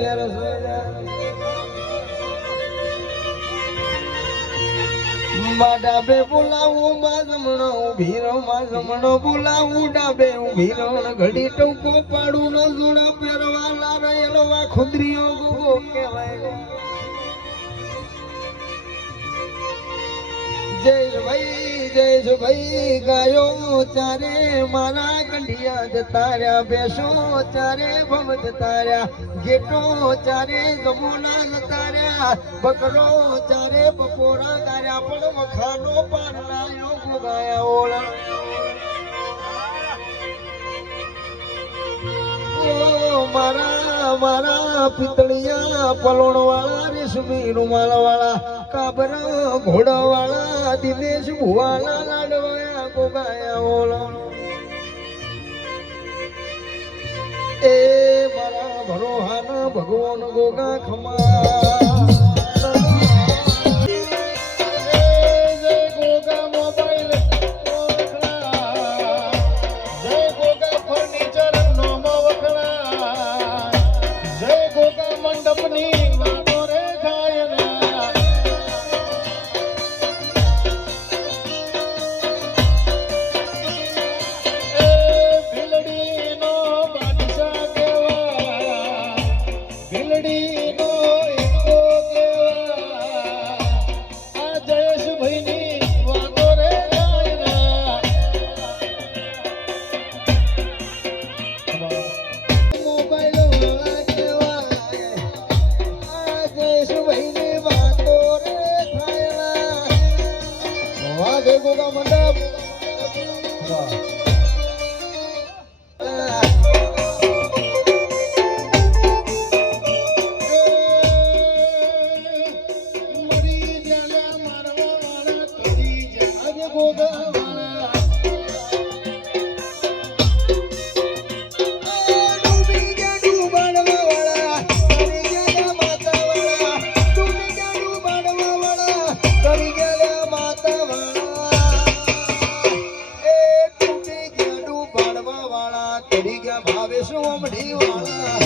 ઘેર માં ડાબે બોલાવું માં જમણો ઉભી રહો માં જમણો બોલાવું ડાબે ઉભી રહો ઘડી ટૂંકો પાડું નો જોડા પહેરવા લારેલો વા ખુદરીઓ ગોગો કહેવાય જય ભાઈ ગાયો ચારે મારા કંઢિયા જતા રહ્યા બેસો ચારે ભમ જતા રહ્યા ઘેટો ચારે જમોના જતા રહ્યા બકરો ચારે બપોરા ગાર્યા પણ વખાનો પાર લાયો ગોગાયા ઓળા મારા પિતળિયા પલોણ વાળા રેશમી રૂમાલ વાળા કાબરા ઘોડા વાળા દિનેશ ભુવાના લાડવાયા ગોગાયા ઓલો એ મારા ભરોહાના ભગવાન ગોગા ખમા ગોગા મંડપ મરી જાલા મારવા વાળા કરી જાજે ગોગા વાળા ડૂબી ગયા ડૂબાડવા વાળા કરી ગયા માતા વાળા ડૂબી ગયા ડૂબાડવા વાળા કરી ગયા માતા વાળા કરી ગયા ભાવેશ ઓમઢી વાળા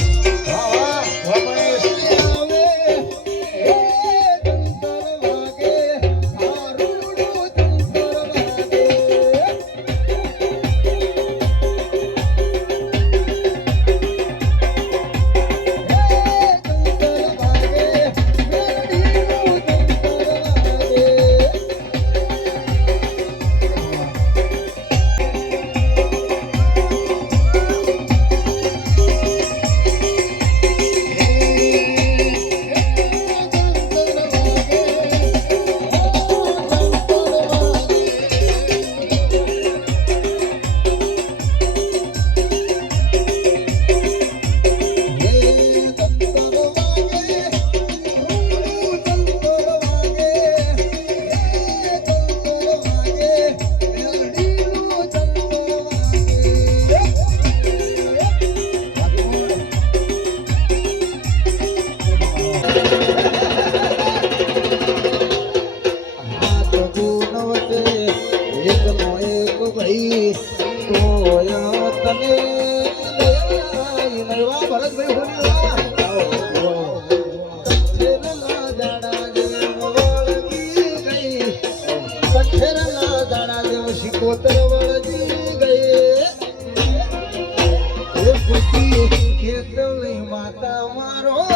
માતા મારો